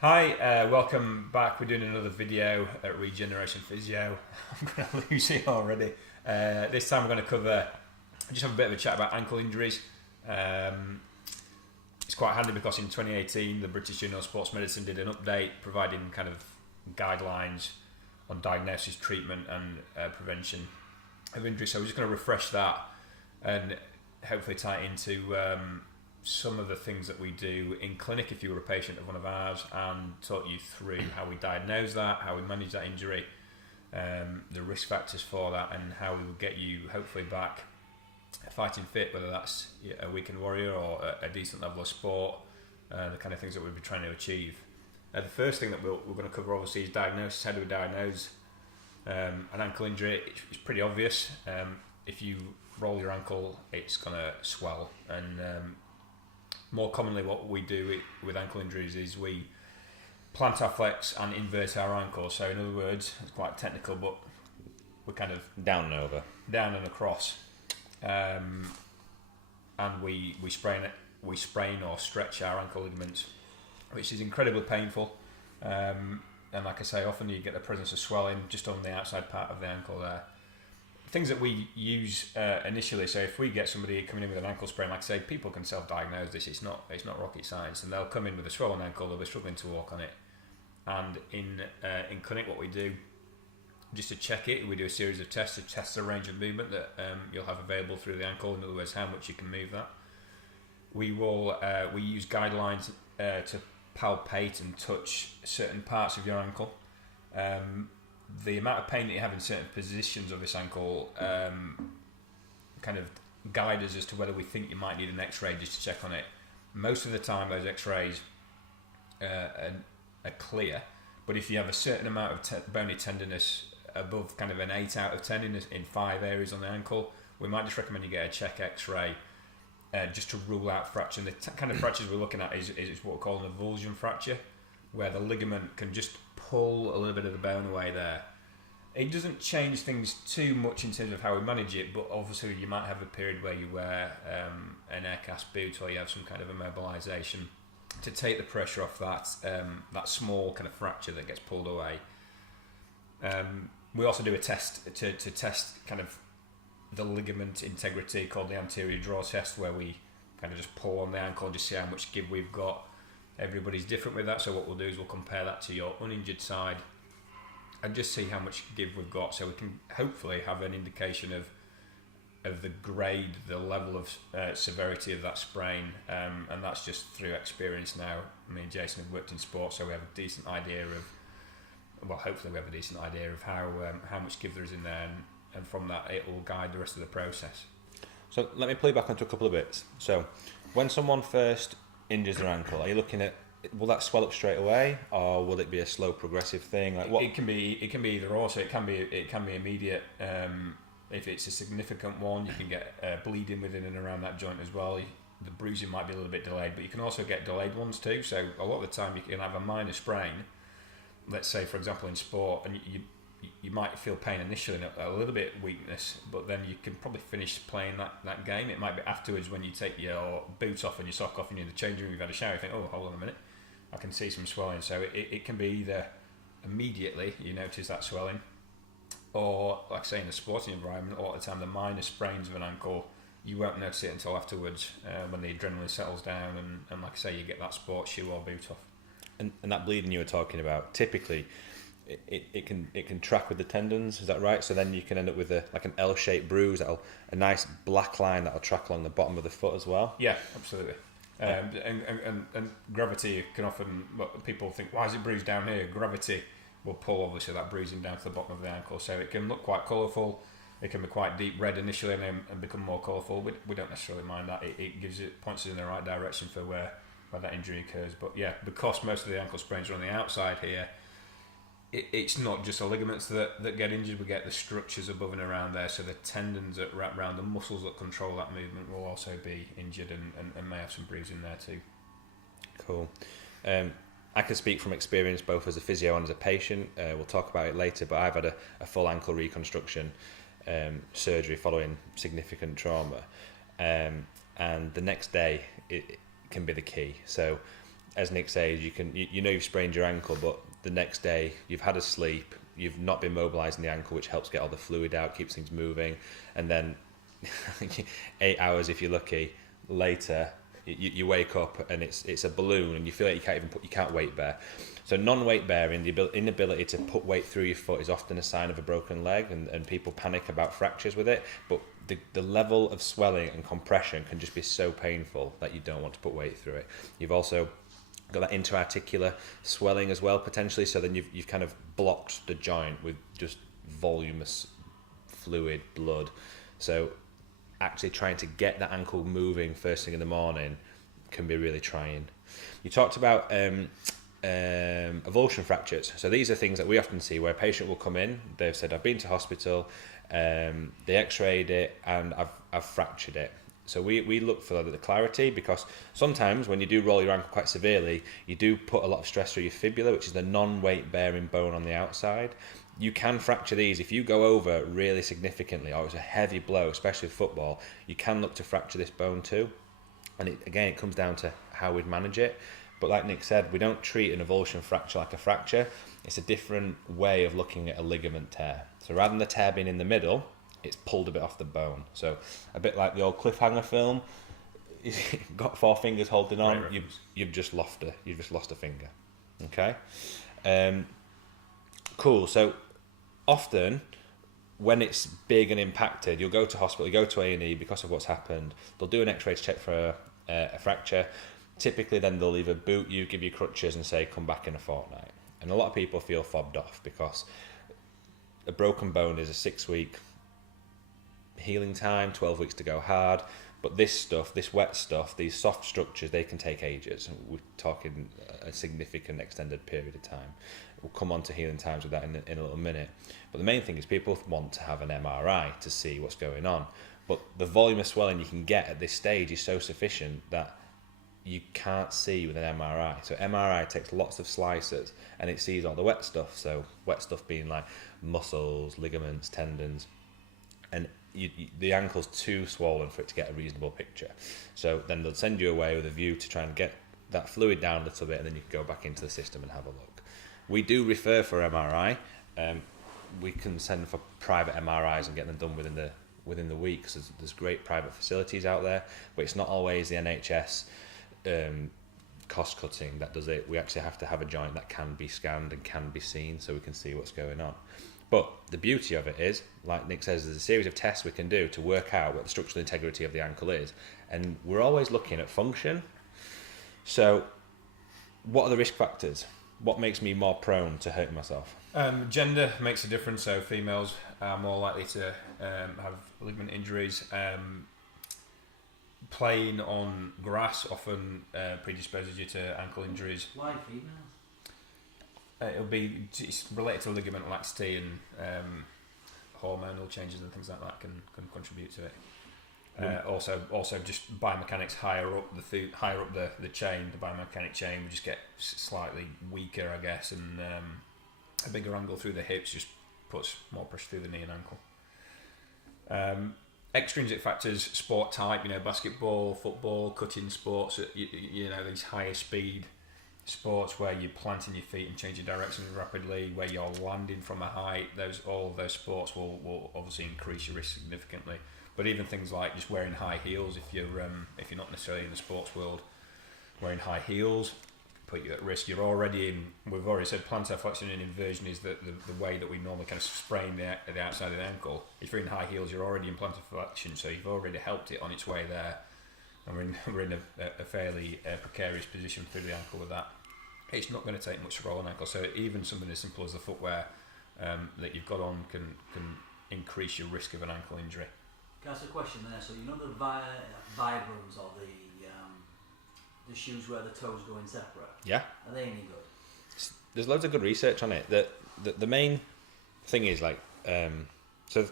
Hi, welcome back. We're doing another video at Regeneration Physio. I'm going to lose it already. This time we're going to just have a bit of a chat about ankle injuries. It's quite handy because in 2018 the British Journal of Sports Medicine did an update providing kind of guidelines on diagnosis, treatment and prevention of injury. So we're just going to refresh that and hopefully tie it into some of the things that we do in clinic if you were a patient of one of ours, and talk you through how we diagnose that, how we manage that injury, the risk factors for that, and how we will get you hopefully back fighting fit, whether that's a weekend warrior or a decent level of sport, the kind of things that we'll be trying to achieve. The first thing that we're going to cover obviously is diagnosis. How do we diagnose an ankle injury? It's pretty obvious. If you roll your ankle, it's going to swell, and more commonly what we do with ankle injuries is we plantar flex and invert our ankle. So in other words, it's quite technical, but we're kind of down and over, down and across, and we sprain or stretch our ankle ligaments, which is incredibly painful. And like I say, often you get the presence of swelling just on the outside part of the ankle there. Things that we use initially, so if we get somebody coming in with an ankle sprain, like I say, people can self-diagnose this. It's not rocket science, and they'll come in with a swollen ankle. They'll be struggling to walk on it, and in clinic, what we do just to check it, we do a series of tests to test the range of movement that you'll have available through the ankle. In other words, how much you can move that. We use guidelines to palpate and touch certain parts of your ankle. The amount of pain that you have in certain positions of this ankle kind of guide us as to whether we think you might need an X-ray just to check on it. Most of the time those X-rays are clear, but if you have a certain amount of bony tenderness above kind of an 8 out of 10 in 5 areas on the ankle, we might just recommend you get a check X-ray just to rule out fracture. And the kind of fractures we're looking at is what we call an avulsion fracture, where the ligament can just pull a little bit of the bone away there. It doesn't change things too much in terms of how we manage it, but obviously you might have a period where you wear an air cast boot, or you have some kind of immobilization to take the pressure off that small kind of fracture that gets pulled away. We also do a test to test kind of the ligament integrity called the anterior draw test, where we kind of just pull on the ankle and just see how much give we've got. Everybody's different with that, so what we'll do is we'll compare that to your uninjured side and just see how much give we've got, so we can hopefully have an indication of the grade, the level of severity of that sprain, and that's just through experience now. Me and Jason have worked in sport, so we have a decent idea of, well, hopefully we have a decent idea of how much give there is in there, and from that it will guide the rest of the process. So let me play back onto a couple of bits. So when someone first injures their ankle, are you looking at, will that swell up straight away, or will it be a slow progressive thing? Like what? It can be either or. So it can be immediate. If it's a significant one, you can get bleeding within and around that joint as well. The bruising might be a little bit delayed, but you can also get delayed ones too. So a lot of the time you can have a minor sprain, let's say for example in sport, and you might feel pain initially, a little bit of weakness, but then you can probably finish playing that game. It might be afterwards when you take your boots off and your sock off and you're in the changing room, you've had a shower, you think, oh, hold on a minute, I can see some swelling. So it can be either immediately you notice that swelling, or like I say in a sporting environment, a lot of the time the minor sprains of an ankle, you won't notice it until afterwards, when the adrenaline settles down, and like I say, you get that sports shoe or boot off. And that bleeding you were talking about, typically it can track with the tendons, is that right? So then you can end up with like an L-shaped bruise, a nice black line that'll track along the bottom of the foot as well. Yeah, absolutely. And gravity can often, people think, why is it bruised down here? Gravity will pull obviously that bruising down to the bottom of the ankle, so it can look quite colourful. It can be quite deep red initially and become more colourful. We don't necessarily mind that. It points us in the right direction for where that injury occurs. But yeah, because most of the ankle sprains are on the outside here, it's not just the ligaments that get injured. We get the structures above and around there, so the tendons that wrap around the muscles that control that movement will also be injured and may have some bruising there too. Cool. I can speak from experience both as a physio and as a patient. We'll talk about it later, but I've had a full ankle reconstruction surgery following significant trauma, and the next day it can be the key. So as Nick says, you know you've sprained your ankle, but the next day you've had a sleep, you've not been mobilising the ankle, which helps get all the fluid out, keeps things moving, and then 8 hours if you're lucky later, you wake up and it's a balloon, and you feel like you can't weight bear. So non-weight bearing, the inability to put weight through your foot is often a sign of a broken leg, and people panic about fractures with it. But the level of swelling and compression can just be so painful that you don't want to put weight through it. You've also got that interarticular swelling as well, potentially, so then you've kind of blocked the joint with just voluminous fluid, blood. So actually trying to get that ankle moving first thing in the morning can be really trying. You talked about avulsion fractures. So these are things that we often see where a patient will come in, they've said, I've been to hospital, they x-rayed it and I've fractured it. So we look for the clarity, because sometimes when you do roll your ankle quite severely, you do put a lot of stress through your fibula, which is the non-weight bearing bone on the outside. You can fracture these if you go over really significantly, or it's a heavy blow, especially with football. You can look to fracture this bone too. And it comes down to how we'd manage it. But like Nick said, we don't treat an avulsion fracture like a fracture. It's a different way of looking at a ligament tear. So rather than the tear being in the middle, it's pulled a bit off the bone. So a bit like the old Cliffhanger film, you've got 4 fingers holding on, you've just lost a finger. Okay? Cool. So often when it's big and impacted, you'll go to hospital, you go to A&E because of what's happened. They'll do an x-ray to check for a fracture. Typically then they'll either boot you, give you crutches and say come back in a fortnight. And a lot of people feel fobbed off because a broken bone is a 6-week healing time, 12 weeks to go hard. But this stuff, this wet stuff, these soft structures, they can take ages. We're talking a significant extended period of time. We'll come on to healing times with that in a little minute. But the main thing is people want to have an MRI to see what's going on. But the volume of swelling you can get at this stage is so sufficient that you can't see with an MRI. So MRI takes lots of slices and it sees all the wet stuff. So wet stuff being like muscles, ligaments, tendons, and the ankle's too swollen for it to get a reasonable picture. So then they'll send you away with a view to try and get that fluid down a little bit, and then you can go back into the system and have a look. We do refer for MRI. We can send for private MRIs and get them done within the week, because there's great private facilities out there, but it's not always the NHS cost cutting that does it. We actually have to have a joint that can be scanned and can be seen, so we can see what's going on. But the beauty of it is, like Nick says, there's a series of tests we can do to work out what the structural integrity of the ankle is, and we're always looking at function. So what are the risk factors? What makes me more prone to hurting myself? Gender makes a difference. So females are more likely to have ligament injuries. Playing on grass often predisposes you to ankle injuries. Why females? It's related to ligament laxity, and hormonal changes and things like that can contribute to it. Also just biomechanics higher up the chain, the biomechanic chain, we just get slightly weaker, I guess, and a bigger angle through the hips just puts more pressure through the knee and ankle. Extrinsic factors, sport type, basketball, football, cutting sports, these higher speed sports where you're planting your feet and changing direction rapidly, where you're landing from a height, all of those sports will obviously increase your risk significantly. But even things like just wearing high heels, if you're not necessarily in the sports world, wearing high heels put you at risk. You're already in. We've already said plantar flexion and inversion is the way that we normally kind of sprain the outside of the ankle. If you're in high heels, you're already in plantar flexion, so you've already helped it on its way there. And we're in a fairly precarious position through the ankle with that. It's not going to take much to roll an ankle. So even something as simple as the footwear that you've got on can increase your risk of an ankle injury. Can I ask a question there? So the Vibrams or the shoes where the toes go in separate. Yeah. Are they any good? There's loads of good research on it. The main thing is so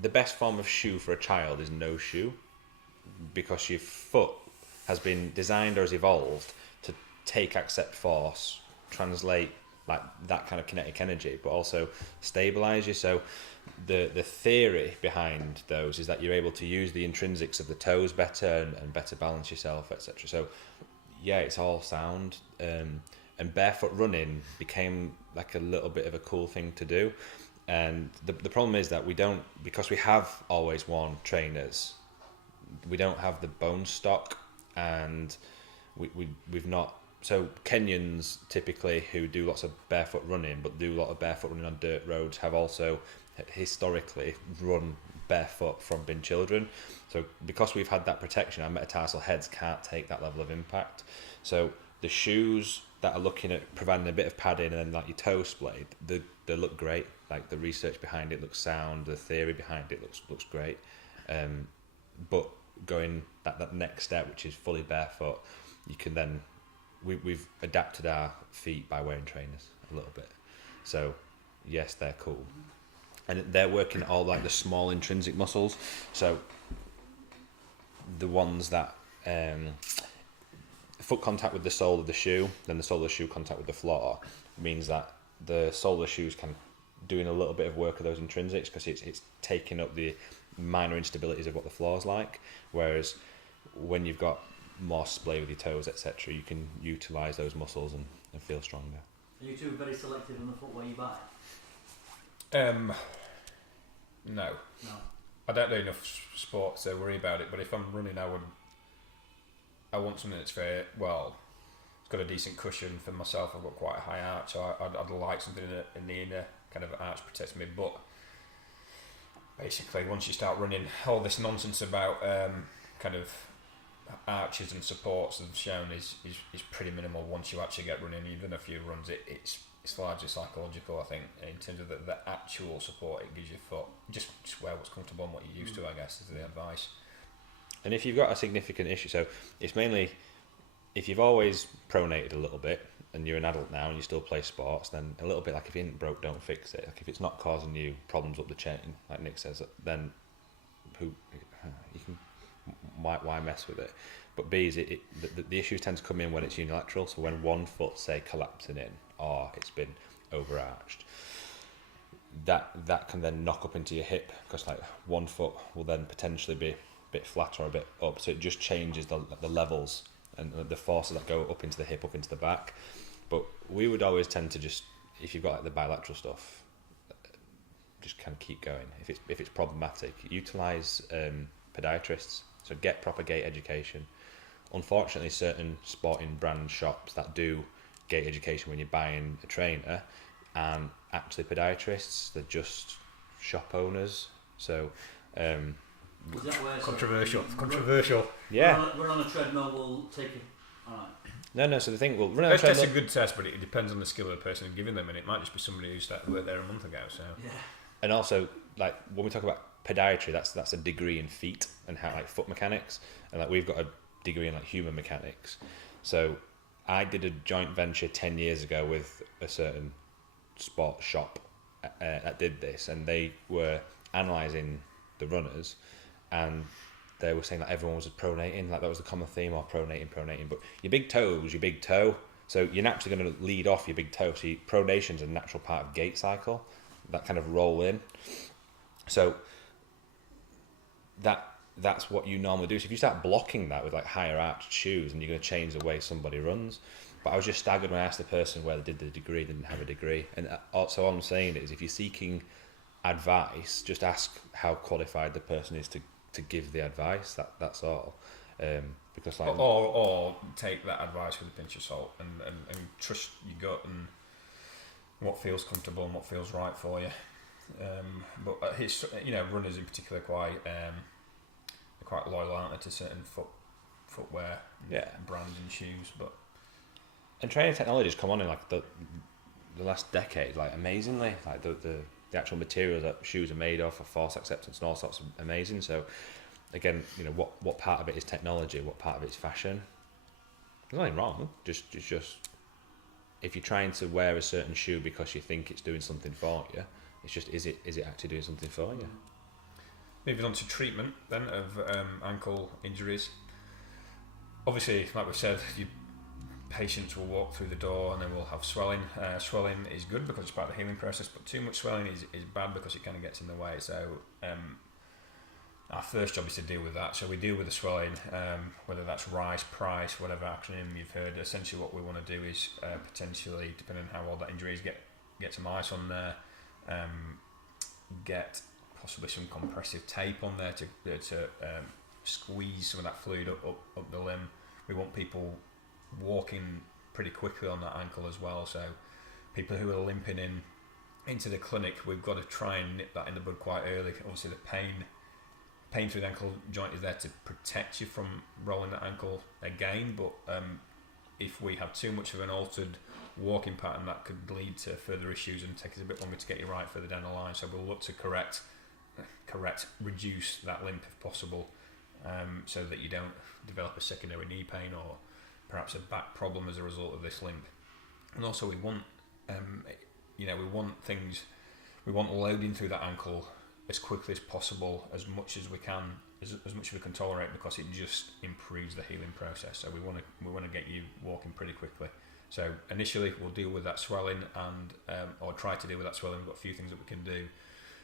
the best form of shoe for a child is no shoe, because your foot has been designed or has evolved to take, accept force, translate like that kind of kinetic energy, but also stabilize you. So the theory behind those is that you're able to use the intrinsics of the toes better and better balance yourself, etc. So yeah, it's all sound. And barefoot running became like a little bit of a cool thing to do. And the problem is that we don't, because we have always worn trainers, we don't have the bone stock, and we've not. So Kenyans typically, who do lots of barefoot running, but do a lot of barefoot running on dirt roads, have also historically run barefoot from being children. So because we've had that protection, our metatarsal heads can't take that level of impact. So the shoes that are looking at providing a bit of padding and then like your toe splay, they look great. Like the research behind it looks sound, the theory behind it looks great. But going that next step, which is fully barefoot, you can then we've adapted our feet by wearing trainers a little bit. So yes, they're cool, and they're working all like the small intrinsic muscles. So the ones that foot contact with the sole of the shoe, then the sole of the shoe contact with the floor, means that the sole of the shoe is kind of doing a little bit of work of those intrinsics, because it's taking up the minor instabilities of what the floor's like. Whereas when you've got more splay with your toes, etc., you can utilise those muscles and feel stronger. Are you two very selective on the footwear you buy? No. No. I don't do enough sport to worry about it, but if I'm running, I want something that's fair. Well, it's got a decent cushion for myself. I've got quite a high arch, so I'd like something in the inner kind of arch protects me. But basically, once you start running, all this nonsense about kind of arches and supports and shown is pretty minimal once you actually get running. Even a few runs, it's largely psychological, I think, in terms of the actual support it gives your foot. Just wear what's comfortable and what you're used to, I guess, is the advice. And if you've got a significant issue, so it's mainly if you've always pronated a little bit and you're an adult now and you still play sports, then a little bit like if it ain't broke, don't fix it. Like if it's not causing you problems up the chain, like Nick says, then why mess with it? But B is the issues tend to come in when it's unilateral. So when one foot, say, collapsing in, or it's been overarched, that can then knock up into your hip, because like one foot will then potentially be a bit flat or a bit up. So it just changes the levels and the forces that go up into the hip, up into the back. But we would always tend to just, if you've got like the bilateral stuff, just kind of keep going. If it's problematic, utilise podiatrists. So get proper gait education. Unfortunately, certain sporting brand shops that do gait education when you're buying a trainer aren't actually podiatrists, they're just shop owners. So Is that where controversial. Yeah. Run on a treadmill will take it. Alright. No. So the thing, well, run on a treadmill. That's a good test, but it depends on the skill of the person giving them, and it might just be somebody who started work there a month ago. So Yeah. And also, like when we talk about podiatry, that's a degree in feet and how like foot mechanics, and like we've got a degree in like human mechanics. So I did a joint venture 10 years ago with a certain sports shop that did this, and they were analysing the runners, and they were saying that everyone was pronating, like that was the common theme, or pronating. But your big toe was your big toe, so you're naturally going to lead off your big toe. So pronation's a natural part of gait cycle, that kind of roll in. So that's what you normally do. So if you start blocking that with like higher arched shoes, and you're going to change the way somebody runs. But I was just staggered when I asked the person where they did the degree, didn't have a degree. And also all I'm saying is, if you're seeking advice, just ask how qualified the person is to give the advice. That's all. Because like or take that advice with a pinch of salt and trust your gut and what feels comfortable and what feels right for you. But runners in particular are quite loyal, aren't they, to certain footwear, brands and shoes. And training technologies come on in like the last decade, like amazingly, like the actual materials that shoes are made of for force acceptance and all sorts of amazing. So again, what part of it is technology, what part of it is fashion? There's nothing wrong. Just if you're trying to wear a certain shoe because you think it's doing something for you, it's just is it actually doing something for you? Moving on to treatment then of ankle injuries. Obviously, like we said, your patients will walk through the door and they will have swelling. Swelling is good because it's part of the healing process, but too much swelling is bad because it kind of gets in the way. So our first job is to deal with that. So we deal with the swelling, whether that's RICE, price, whatever acronym you've heard. Essentially what we want to do is potentially, depending on how old that injury is, get some ice on there, get possibly some compressive tape on there to squeeze some of that fluid up the limb. We want people walking pretty quickly on that ankle as well, so people who are limping into the clinic, we've got to try and nip that in the bud quite early. Obviously the pain through the ankle joint is there to protect you from rolling that ankle again, but if we have too much of an altered walking pattern, that could lead to further issues and take us a bit longer to get you right further down the line. So we'll look to reduce that limp if possible, so that you don't develop a secondary knee pain or perhaps a back problem as a result of this limp. And also we want we want loading through that ankle as quickly as possible, as much as we can, as much as we can tolerate, because it just improves the healing process. So we want to get you walking pretty quickly. So initially we'll deal with that swelling or try to deal with that swelling. We've got a few things that we can do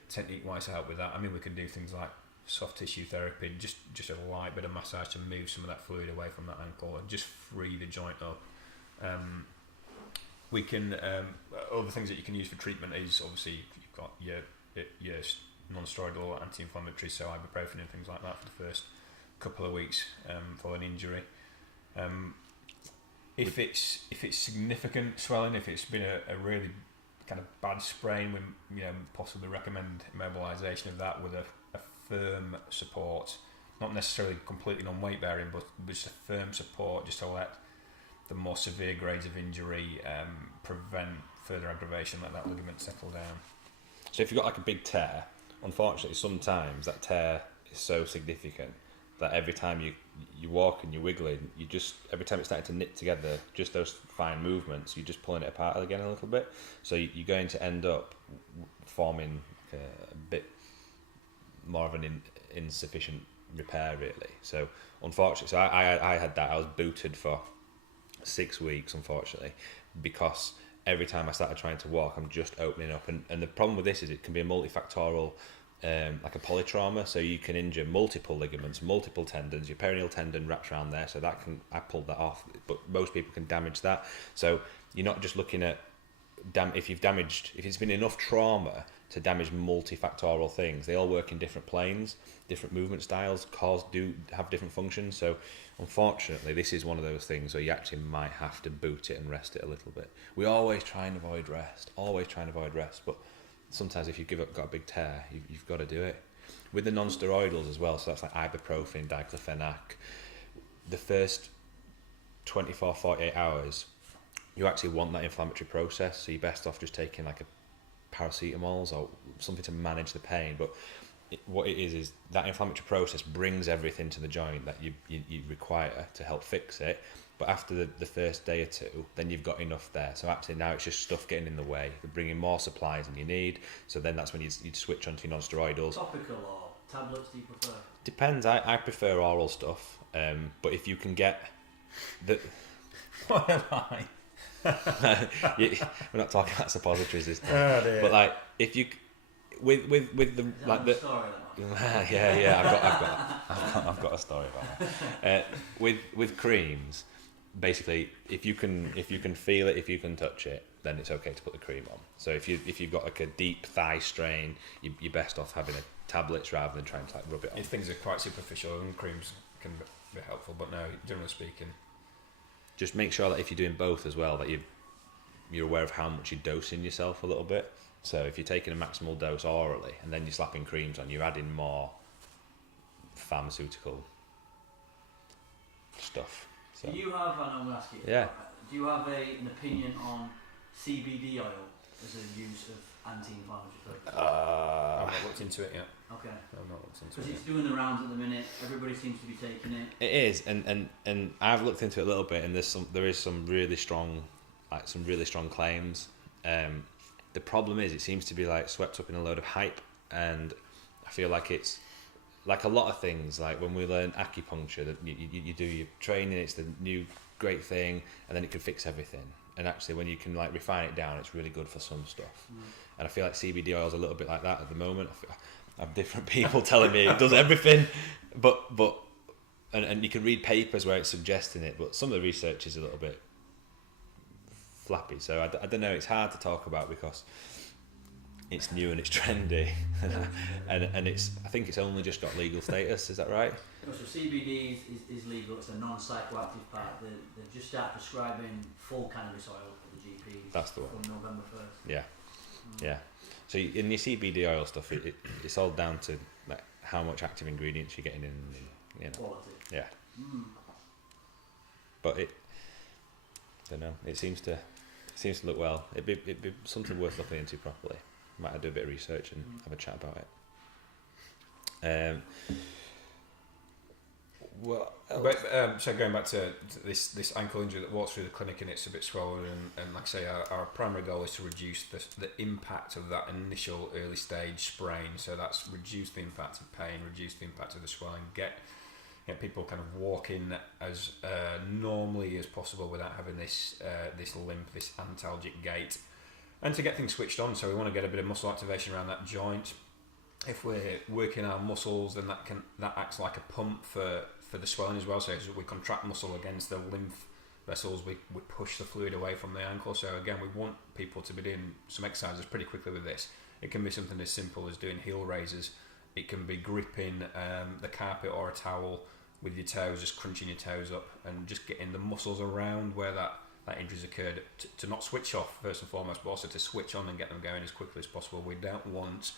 technique wise to help with that. I mean, we can do things like soft tissue therapy, just a light bit of massage to move some of that fluid away from that ankle and just free the joint up. We can other things that you can use for treatment is obviously you've got your non-steroidal anti-inflammatory, so ibuprofen and things like that for the first couple of weeks for an injury. If it's significant swelling, if it's been a really kind of bad sprain, we possibly recommend immobilisation of that with a firm support, not necessarily completely non-weight bearing, but just a firm support just to let the more severe grades of injury prevent further aggravation, let that ligament settle down. So if you've got like a big tear, unfortunately sometimes that tear is so significant that every time you walk and you're wiggling, every time it's starting to knit together, just those fine movements, you're just pulling it apart again a little bit. So you're going to end up forming a bit more of an insufficient repair, really. So unfortunately, so I had that. I was booted for 6 weeks, unfortunately, because every time I started trying to walk, I'm just opening up. And the problem with this is it can be a multifactorial, like a polytrauma. So you can injure multiple ligaments, multiple tendons. Your peroneal tendon wraps around there, so I pulled that off. But most people can damage that. So you're not just looking at if it's been enough trauma to damage multifactorial things. They all work in different planes, different movement styles, do have different functions. So unfortunately, this is one of those things where you actually might have to boot it and rest it a little bit. We always try and avoid rest, but sometimes if you've got a big tear, you've got to do it. With the non-steroidals as well, so that's like ibuprofen, diclofenac, the first 24, 48 hours, you actually want that inflammatory process, so you're best off just taking like a paracetamols or something to manage the pain. But what it is that inflammatory process brings everything to the joint that you require to help fix it. But after the first day or two, then you've got enough there. So actually now it's just stuff getting in the way. They're bringing more supplies than you need. So then that's when you'd switch onto your non-steroidals. Topical or tablets do you prefer? Depends. I prefer oral stuff. But if you can get the... What am I? We're not talking about suppositories this time. Oh dear. But like if you with the Is that like a the story, I've got a story about that. With creams, basically if you can feel it, if you can touch it, then it's okay to put the cream on. So if you've got like a deep thigh strain, you're best off having tablets rather than trying to like rub it on. If things are quite superficial, then creams can be helpful, but no, generally speaking, just make sure that if you're doing both as well, that you're aware of how much you're dosing yourself a little bit. So if you're taking a maximal dose orally and then you're slapping creams on, you're adding more pharmaceutical stuff. So. Do you have, and I'm going to ask you, Yeah. Do you have an opinion on CBD oil as a use of anti-inflammatory drugs? I've not looked into it yet. Okay. I've not looked into Because it it's doing the rounds at the minute. Everybody seems to be taking it. It is, and I've looked into it a little bit, and there is some really strong claims. The problem is it seems to be like swept up in a load of hype, and I feel like it's like a lot of things. Like when we learn acupuncture, that you do your training, it's the new great thing, and then it can fix everything. And actually, when you can like refine it down, it's really good for some stuff. And I feel like CBD oil is a little bit like that at the moment. I have different people telling me it does everything, and you can read papers where it's suggesting it, but some of the research is a little bit flappy. So I don't know. It's hard to talk about because it's new and it's trendy, and it's. I think it's only just got legal status. Is that right? No, so CBD is legal. It's a non-psychoactive part. They just start prescribing full cannabis oil for the GPs. That's the one. From November 1st. Yeah, yeah. So in your CBD oil stuff, it's all down to like how much active ingredients you're getting in, you know. Quality. Yeah. But I don't know. It seems to look well. It'd be something worth looking into properly. Might do a bit of research and have a chat about it. Well, but so going back to this ankle injury that walks through the clinic and it's a bit swollen, and like I say, our primary goal is to reduce the impact of that initial early stage sprain. So that's reduce the impact of pain, reduce the impact of the swelling, get people kind of walking as normally as possible without having this limp, this antalgic gait, and to get things switched on. So we want to get a bit of muscle activation around that joint. If we're working our muscles, then that acts like a pump for the swelling as well. So as we contract muscle against the lymph vessels, we push the fluid away from the ankle. So again, we want people to be doing some exercises pretty quickly with this. It can be something as simple as doing heel raises. It can be gripping the carpet or a towel with your toes, just crunching your toes up and just getting the muscles around where that injury's occurred to not switch off first and foremost, but also to switch on and get them going as quickly as possible. We don't want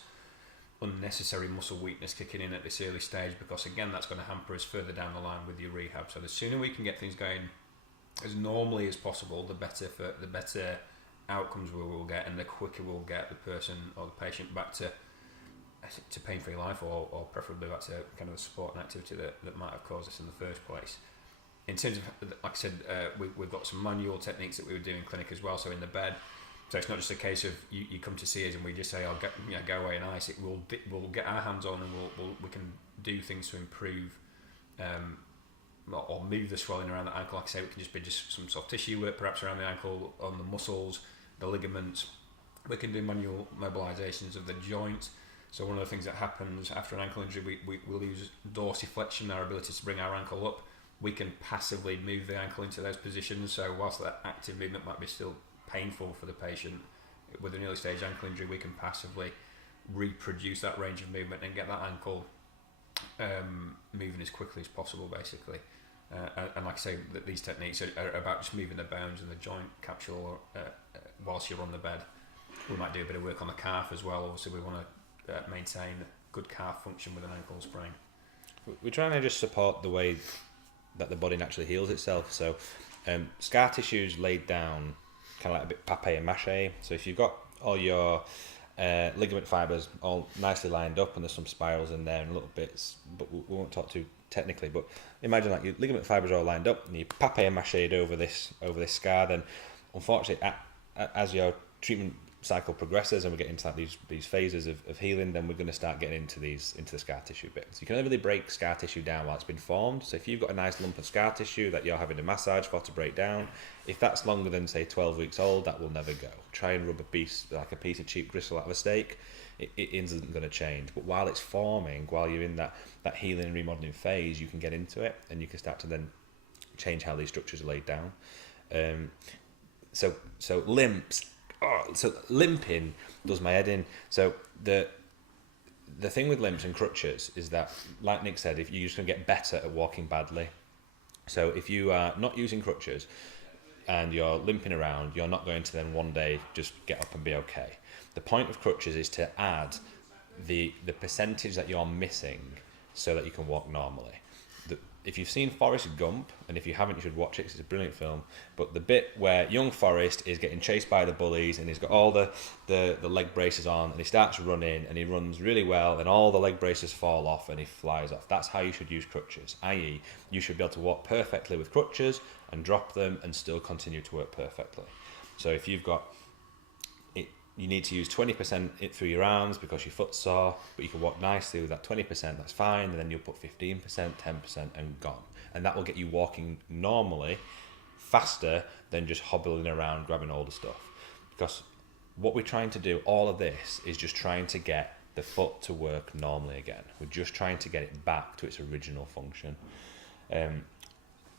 unnecessary muscle weakness kicking in at this early stage, because again, that's going to hamper us further down the line with your rehab. So the sooner we can get things going as normally as possible, the better outcomes we will get, and the quicker we'll get the person or the patient back to pain-free life, or preferably back to kind of the support and activity that might have caused us in the first place. In terms of, like I said, we've got some manual techniques that we would do in clinic as well, so in the bed. So it's not just a case of you come to see us and we just say, go away and ice it. We'll get our hands on, and we can do things to improve or move the swelling around the ankle. Like I say, it can just be some soft tissue work perhaps around the ankle, on the muscles, the ligaments. We can do manual mobilisations of the joint. So one of the things that happens after an ankle injury, we lose dorsiflexion, our ability to bring our ankle up. We can passively move the ankle into those positions. So whilst that active movement might be still painful for the patient, with an early stage ankle injury, we can passively reproduce that range of movement and get that ankle moving as quickly as possible, basically. And like I say, that these techniques are about just moving the bones and the joint capsule whilst you're on the bed. We might do a bit of work on the calf as well. Obviously, we want to maintain good calf function with an ankle sprain. We're trying to just support the way that the body naturally heals itself. So scar tissue's laid down kind of like a bit papier mâché. So if you've got all your ligament fibres all nicely lined up, and there's some spirals in there and little bits, but we won't talk too technically, but imagine like your ligament fibres are all lined up and you papier mâchéed over this scar, then unfortunately as your treatment cycle progresses and we get into like these phases of healing, then we're going to start getting into the scar tissue bits. You can only really break scar tissue down while it's been formed. So if you've got a nice lump of scar tissue that you're having a massage for to break down, if that's longer than say 12 weeks old, that will never go. Try and rub a piece of cheap gristle out of a steak, it isn't going to change. But while it's forming, while you're in that healing and remodeling phase, you can get into it and you can start to then change how these structures are laid down. So limps. So limping does my head in. So the thing with limps and crutches is that, like Nick said, if you're just going to get better at walking badly. So if you are not using crutches and you're limping around, you're not going to then one day just get up and be okay. The point of crutches is to add the percentage that you're missing so that you can walk normally. If you've seen Forrest Gump, and if you haven't, you should watch it because it's a brilliant film, but the bit where young Forrest is getting chased by the bullies and he's got all the leg braces on and he starts running and he runs really well and all the leg braces fall off and he flies off. That's how you should use crutches, i.e. you should be able to walk perfectly with crutches and drop them and still continue to work perfectly. So if you've got it, you need to use 20% it through your arms because your foot's sore, but you can walk nicely with that 20%, that's fine, and then you'll put 15%, 10% and gone. And that will get you walking normally faster than just hobbling around grabbing all the stuff. Because what we're trying to do, all of this, is just trying to get the foot to work normally again. We're just trying to get it back to its original function.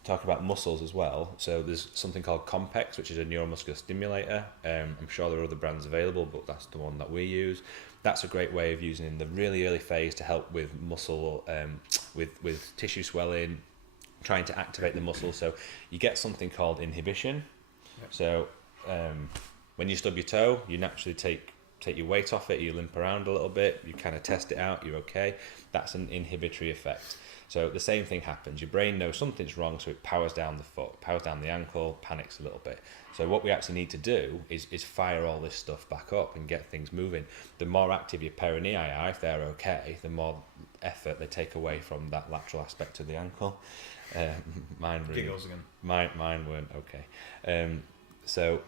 Talk about muscles as well. So there's something called Compex, which is a neuromuscular stimulator. I'm sure there are other brands available, but that's the one that we use. That's a great way of using in the really early phase to help with muscle, with tissue swelling, trying to activate the muscle. So you get something called inhibition. Yep. So when you stub your toe, you naturally take your weight off it, you limp around a little bit, you kind of test it out, you're okay. That's an inhibitory effect. So the same thing happens. Your brain knows something's wrong, so it powers down the foot, powers down the ankle, panics a little bit. So what we actually need to do is fire all this stuff back up and get things moving. The more active your peronei are, if they're okay, the more effort they take away from that lateral aspect of the ankle. Mine really, Giggles again. Mine weren't okay. So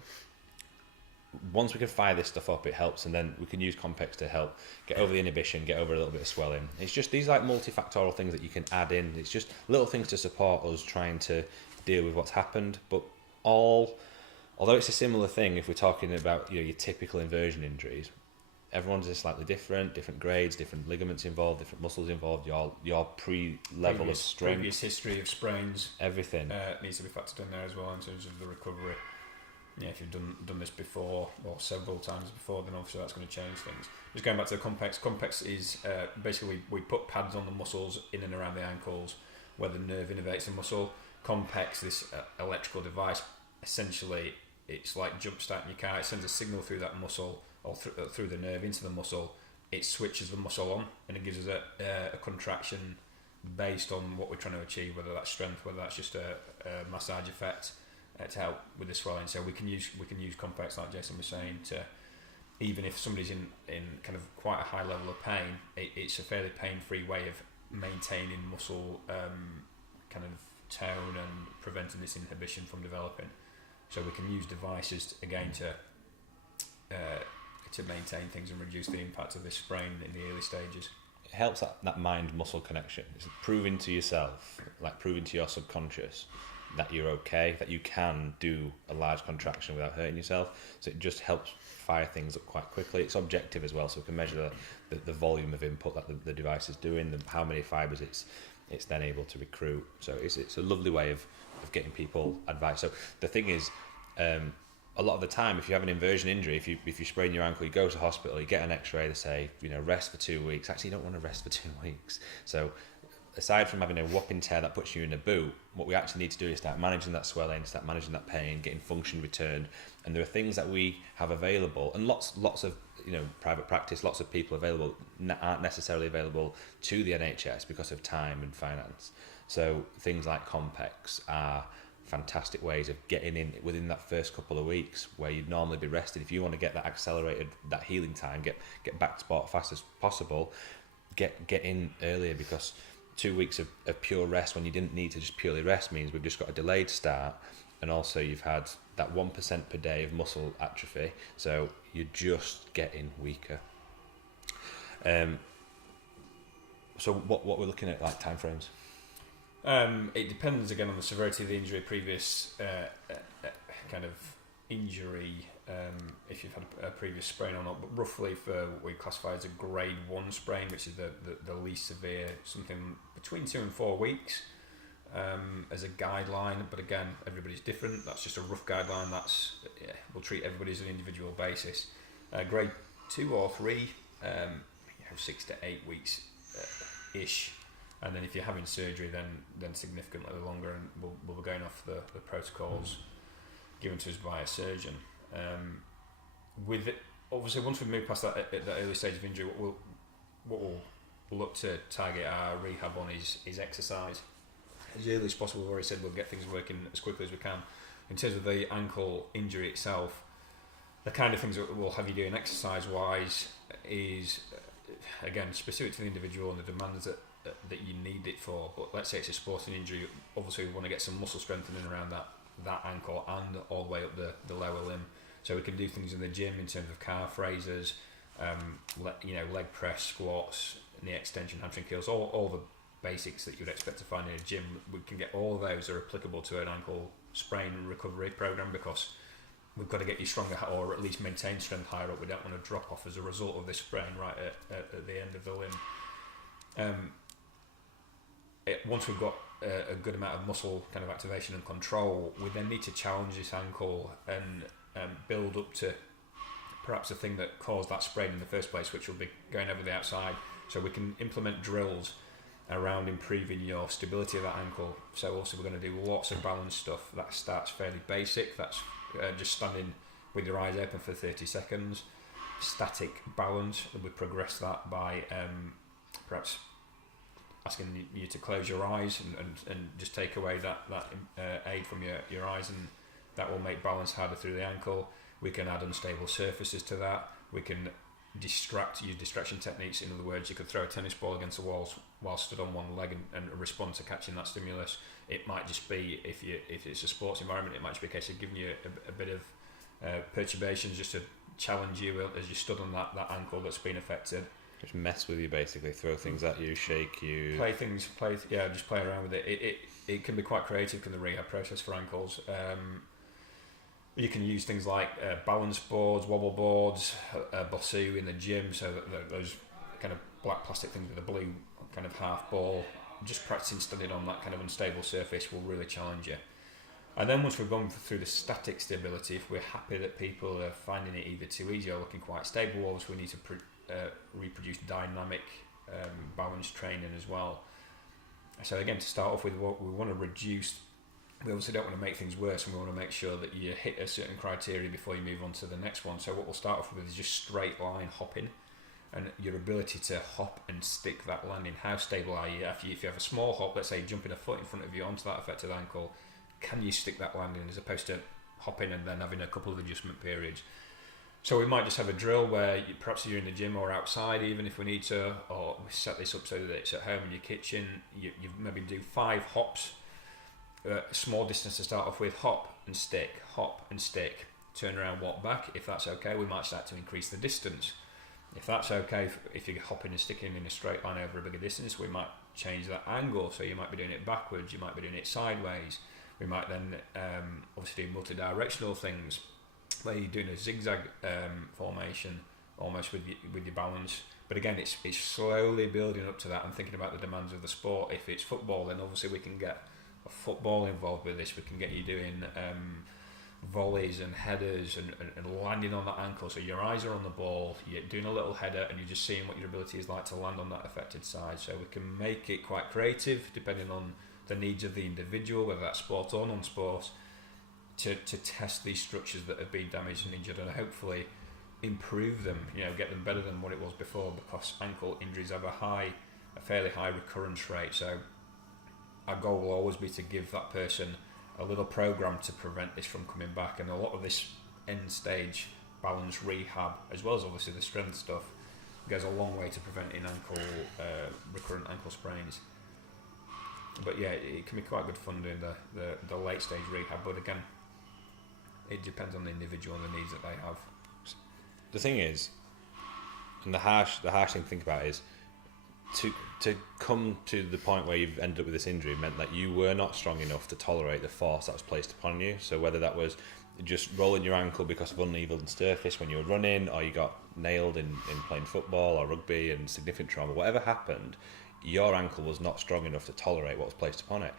once we can fire this stuff up, it helps, and then we can use Compex to help get over the inhibition, get over a little bit of swelling. It's just these like multifactorial things that you can add in. It's just little things to support us trying to deal with what's happened. But although it's a similar thing, if we're talking about your typical inversion injuries, everyone's is slightly different grades, different ligaments involved, different muscles involved. Your pre-level of strength, previous history of sprains, everything needs to be factored in there as well in terms of the recovery. Yeah, if you've done this before or several times before, then obviously that's going to change things. Just going back to the Compex. Compex is basically we put pads on the muscles in and around the ankles where the nerve innervates the muscle. Compex, this electrical device, essentially it's like jump starting your car. It sends a signal through that muscle or through the nerve into the muscle. It switches the muscle on and it gives us a contraction based on what we're trying to achieve, whether that's strength, whether that's just a massage effect. To help with the swelling, so we can use Compex, like Jason was saying, to even if somebody's in kind of quite a high level of pain, it's a fairly pain-free way of maintaining muscle kind of tone and preventing this inhibition from developing. So we can use devices again to maintain things and reduce the impact of this sprain in the early stages. It helps that mind-muscle connection. It's proving to yourself, like proving to your subconscious, that you're okay, that you can do a large contraction without hurting yourself. So it just helps fire things up quite quickly. It's objective as well, so we can measure the volume of input that the device is doing, how many fibres it's then able to recruit. So it's a lovely way of getting people advice. So the thing is, a lot of the time, if you have an inversion injury, if you sprain your ankle, you go to hospital, you get an X-ray, they say rest for 2 weeks. Actually, you don't want to rest for 2 weeks. So aside from having a whopping tear that puts you in a boot, what we actually need to do is start managing that swelling, start managing that pain, getting function returned. And there are things that we have available, and lots of private practice, lots of people available aren't necessarily available to the NHS because of time and finance. So things like Compex are fantastic ways of getting in within that first couple of weeks where you'd normally be rested. If you want to get that accelerated, that healing time, get back to sport fast as possible, get in earlier, because 2 weeks of pure rest when you didn't need to just purely rest means we've just got a delayed start, and also you've had that 1% per day of muscle atrophy, so you're just getting weaker. So what we're looking at, like time frames? It depends again on the severity of the injury, previous kind of injury, if you've had a previous sprain or not, but roughly for what we classify as a grade 1 sprain, which is the least severe, something between 2 and 4 weeks as a guideline. But again, everybody's different. That's just a rough guideline. We'll treat everybody as an individual basis. Grade 2 or 3, 6 to 8 weeks ish. And then if you're having surgery, then significantly longer, and we'll be going off the protocols given to us by a surgeon. With it, obviously, once we've moved past that early stage of injury, what we'll look to target our rehab on is exercise. As early as possible, we've already said we'll get things working as quickly as we can. In terms of the ankle injury itself, the kind of things that we'll have you doing exercise-wise is, again, specific to the individual and the demands that you need it for. But let's say it's a sporting injury, obviously we want to get some muscle strengthening around that ankle and all the way up the lower limb. So we can do things in the gym in terms of calf raises, leg press, squats, knee extension, hamstring curls, all the basics that you'd expect to find in a gym. We can get all of those are applicable to an ankle sprain recovery program, because we've got to get you stronger, or at least maintain strength higher up. We don't want to drop off as a result of this sprain right at the end of the limb. Once we've got a good amount of muscle kind of activation and control, we then need to challenge this ankle and build up to perhaps the thing that caused that sprain in the first place, which will be going over the outside. So we can implement drills around improving your stability of that ankle. So also we're going to do lots of balance stuff. That starts fairly basic. That's just standing with your eyes open for 30 seconds. Static balance, and we progress that by perhaps asking you to close your eyes and just take away that aid from your eyes, and that will make balance harder through the ankle. We can add unstable surfaces to that. We can use distraction techniques. In other words, you could throw a tennis ball against the walls while stood on one leg and respond to catching that stimulus. It might just be, if it's a sports environment, it might just be a case of giving you a bit of perturbations just to challenge you as you stood on that ankle that's been affected. Just mess with you, basically. Throw things at you, shake you. Just play around with it. It can be quite creative in the rehab process for ankles. You can use things like balance boards, wobble boards, Bosu in the gym, so that those kind of black plastic things with a blue kind of half ball. Just practicing standing on that kind of unstable surface will really challenge you. And then once we've gone through the static stability, if we're happy that people are finding it either too easy or looking quite stable, obviously we need to reproduce dynamic balance training as well. So again, to start off with, what we want to reduce, we obviously don't want to make things worse, and we want to make sure that you hit a certain criteria before you move on to the next one. So what we'll start off with is just straight line hopping, and your ability to hop and stick that landing. How stable are you? If you have a small hop, let's say jumping a foot in front of you onto that affected ankle, can you stick that landing as opposed to hopping and then having a couple of adjustment periods? So we might just have a drill where perhaps you're in the gym or outside, even if we need to, or we set this up so that it's at home in your kitchen. You maybe do 5 hops, small distance to start off with, hop and stick, turn around, walk back. If that's okay, we might start to increase the distance. If that's okay, if you're hopping and sticking in a straight line over a bigger distance, we might change that angle. So you might be doing it backwards, you might be doing it sideways. We might then obviously do multi-directional things, where you're doing a zigzag formation almost with your balance. But again, it's slowly building up to that and thinking about the demands of the sport. If it's football, then obviously we can get a football involved with this. We can get you doing volleys and headers and landing on that ankle. So your eyes are on the ball, you're doing a little header and you're just seeing what your ability is like to land on that affected side. So we can make it quite creative depending on the needs of the individual, whether that's sport or non-sport, to test these structures that have been damaged and injured, and hopefully improve them, get them better than what it was before, because ankle injuries have a fairly high recurrence rate. So our goal will always be to give that person a little program to prevent this from coming back, and a lot of this end stage balance rehab, as well as obviously the strength stuff, goes a long way to preventing recurrent ankle sprains. But yeah, it can be quite good fun doing the late stage rehab, but again, it depends on the individual and the needs that they have. The thing is, and the harsh thing to think about is, to come to the point where you've ended up with this injury meant that you were not strong enough to tolerate the force that was placed upon you. So whether that was just rolling your ankle because of uneven surface when you were running, or you got nailed in playing football or rugby and significant trauma, whatever happened, your ankle was not strong enough to tolerate what was placed upon it.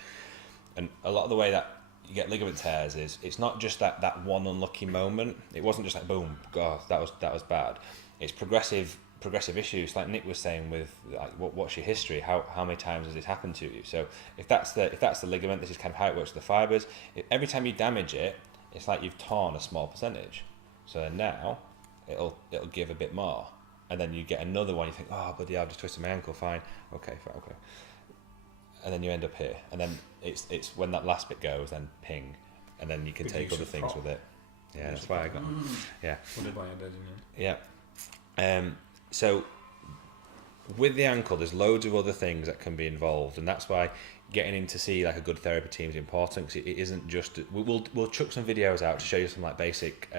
And a lot of the way that you get ligament tears is, it's not just that one unlucky moment. It wasn't just like boom, God, that was bad. It's progressive issues, like Nick was saying, with like, what's your history? How many times has this happened to you? So if that's the ligament, this is kind of how it works with the fibres. Every time you damage it, it's like you've torn a small percentage. So then now it'll give a bit more, and then you get another one. You think, oh, bloody, I've just twisted my ankle. Fine, okay. And then you end up here, and then it's when that last bit goes, then ping, and then you can take other things with it. Yeah, that's why I got. Yeah. Yeah. So with the ankle, there's loads of other things that can be involved, and that's why getting in to see like a good therapy team is important, because it isn't just. We'll chuck some videos out to show you some like basic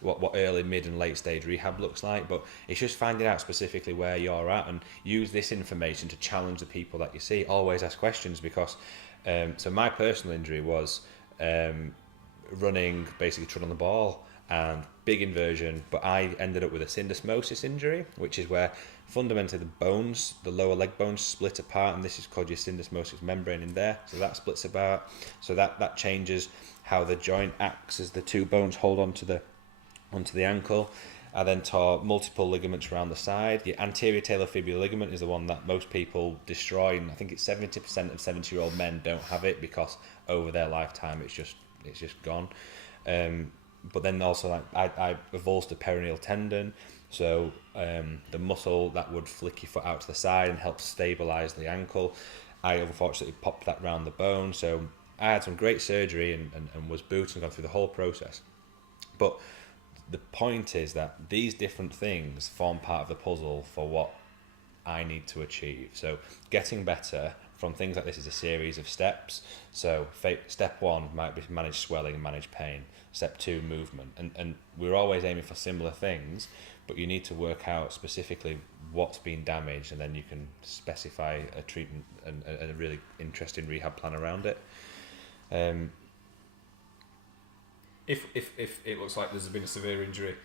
what early, mid, and late stage rehab looks like, but it's just finding out specifically where you're at and use this information to challenge the people that you see. Always ask questions, because so my personal injury was running, basically trod on the ball, and big inversion, but I ended up with a syndesmosis injury, which is where fundamentally the bones, the lower leg bones, split apart, and this is called your syndesmosis membrane in there. So that splits apart. So that changes how the joint acts as the two bones hold onto the ankle. I then tore multiple ligaments around the side. The anterior talofibular ligament is the one that most people destroy, and I think it's 70% of 70-year-old men don't have it because over their lifetime it's just gone. But then also, like, I avulsed a peroneal tendon, so the muscle that would flick your foot out to the side and help stabilise the ankle, I unfortunately popped that round the bone. So I had some great surgery and was booted and gone through the whole process. But the point is that these different things form part of the puzzle for what I need to achieve. So getting better from things like this is a series of steps. So step 1 might be manage swelling and manage pain. Step 2, movement. And we're always aiming for similar things, but you need to work out specifically what's been damaged, and then you can specify a treatment and a really interesting rehab plan around it. If it looks like there's been a severe injury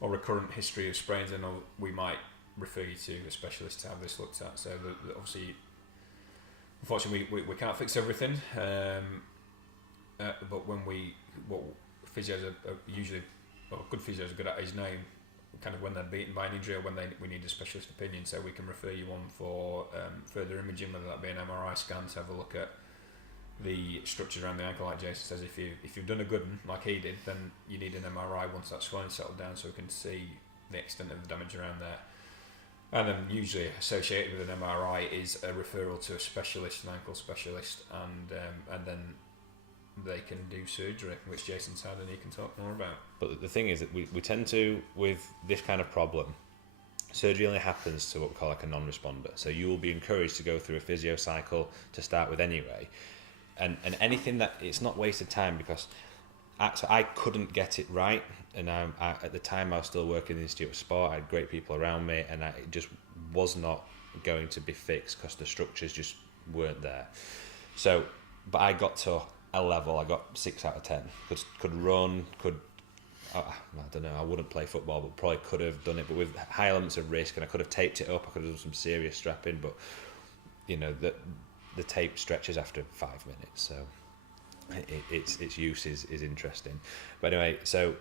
or recurrent history of sprains, then we might refer you to a specialist to have this looked at. So obviously, unfortunately, we can't fix everything, but what physios are usually, well, good physios are good at is knowing kind of when they're beaten by an injury or when we need a specialist opinion, so we can refer you on for further imaging, whether that be an MRI scan to have a look at the structures around the ankle. Like Jason says, if you've done a good one like he did, then you need an MRI once that swelling settled down, so we can see the extent of the damage around there. And then usually associated with an MRI is a referral to a specialist, an ankle specialist, and then they can do surgery, which Jason's had and he can talk more about. But the thing is that we tend to, with this kind of problem, surgery only happens to what we call like a non-responder. So you will be encouraged to go through a physio cycle to start with anyway. And anything that, it's not wasted time, because I couldn't get it right, and at the time I was still working in the Institute of Sport. I had great people around me, and it just was not going to be fixed because the structures just weren't there. So, but I got to a level, I got 6 out of 10. Could run, I don't know, I wouldn't play football, but probably could have done it, but with high elements of risk, and I could have taped it up, I could have done some serious strapping, but you know, the tape stretches after 5 minutes, so its use is interesting. But anyway, so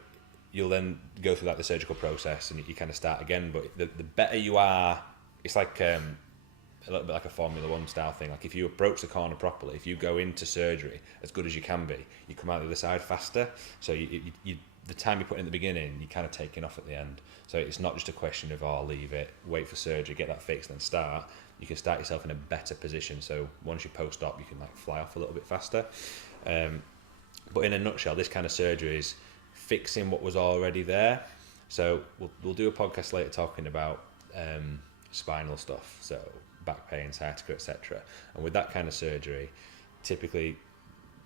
you'll then go through like the surgical process, and you kind of start again, but the better you are, it's like a little bit like a Formula 1 style thing. Like if you approach the corner properly, if you go into surgery as good as you can be, you come out the other side faster. So you the time you put in the beginning, you're kind of taking off at the end. So it's not just a question of, oh, leave it, wait for surgery, get that fixed, then start. You can start yourself in a better position. So once you post-op, you can like fly off a little bit faster. But in a nutshell, this kind of surgery is fixing what was already there. So we'll do a podcast later talking about spinal stuff, so back pain, sciatica, etc. And with that kind of surgery, typically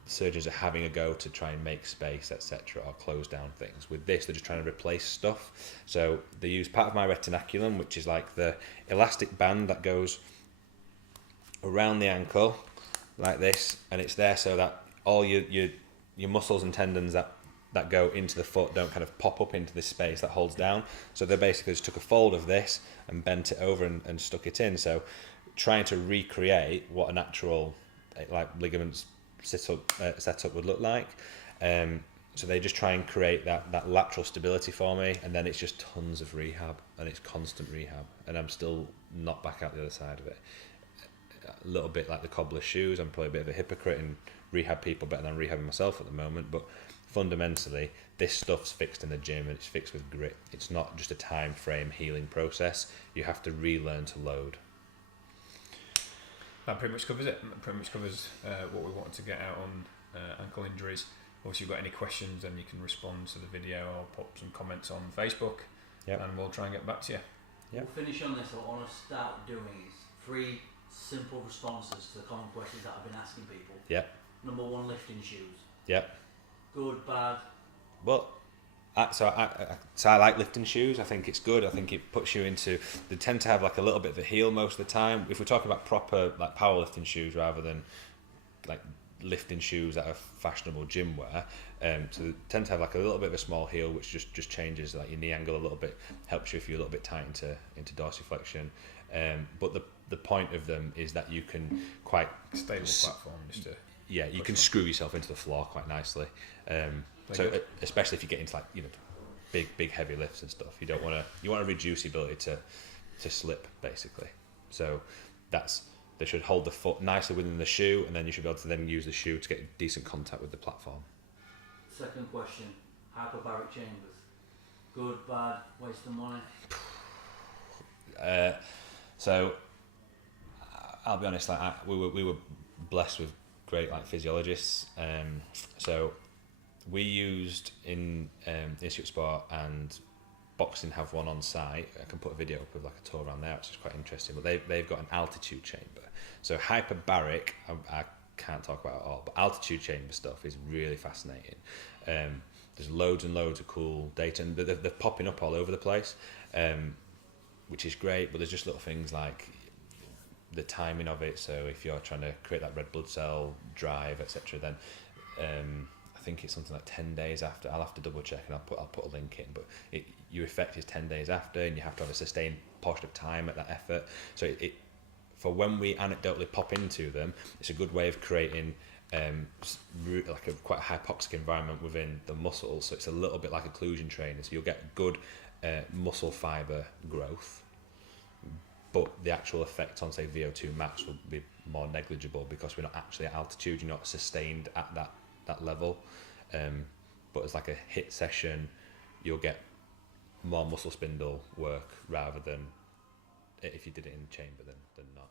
surgeons are having a go to try and make space, etc., or close down things. With this, they're just trying to replace stuff. So they use part of my retinaculum, which is like the elastic band that goes around the ankle like this, and it's there so that all your muscles and tendons that go into the foot don't kind of pop up into this space that holds down. So they basically just took a fold of this and bent it over and stuck it in. So trying to recreate what a natural like ligaments setup would look like. So they just try and create that lateral stability for me, and then it's just tons of rehab, and it's constant rehab, and I'm still not back out the other side of it. A little bit like the cobbler's shoes, I'm probably a bit of a hypocrite and rehab people better than rehabbing myself at the moment, but fundamentally this stuff's fixed in the gym, and it's fixed with grit. It's not just a time frame healing process. You have to relearn to load. That pretty much covers it. That pretty much covers what we wanted to get out on ankle injuries. Obviously, if you've got any questions, then you can respond to the video or put some comments on Facebook, and we'll try and get back to you. We'll finish on this. What I want to start doing is 3 simple responses to the common questions that I've been asking people. Number 1, lifting shoes. Good, bad? Well, so I like lifting shoes. I think it's good. I think it puts you into. They tend to have like a little bit of a heel most of the time. If we're talking about proper like powerlifting shoes rather than like lifting shoes that are fashionable gym wear, So they tend to have like a little bit of a small heel, which just changes like your knee angle a little bit, helps you if you're a little bit tight into dorsiflexion. But the point of them is that you can quite stable platform, just to you can screw yourself into the floor quite nicely. So especially if you get into like big heavy lifts and stuff, you want to reduce the ability to slip basically. So they should hold the foot nicely within the shoe, and then you should be able to then use the shoe to get decent contact with the platform. Second question, hyperbaric chambers. Good, bad, waste of money? So I'll be honest, like we were blessed with great like physiologists. So we used in Institute Sport and Boxing have one on site. I can put a video up of like a tour around there, which is quite interesting. But they've got an altitude chamber. So hyperbaric, I can't talk about it all, but altitude chamber stuff is really fascinating. There's loads and loads of cool data, and they're popping up all over the place, which is great. But there's just little things like the timing of it. So if you're trying to create that red blood cell drive, etc., then I think it's something like 10 days after. I'll have to double check, and I'll put a link in. But your effect is 10 days after, and you have to have a sustained portion of time at that effort. So for when we anecdotally pop into them, it's a good way of creating like a quite hypoxic environment within the muscles. So it's a little bit like occlusion training. So you'll get good muscle fiber growth, but the actual effect on say VO2 max will be more negligible because we're not actually at altitude. You're not sustained at that level. But as like a HIIT session, you'll get more muscle spindle work rather than if you did it in the chamber than not.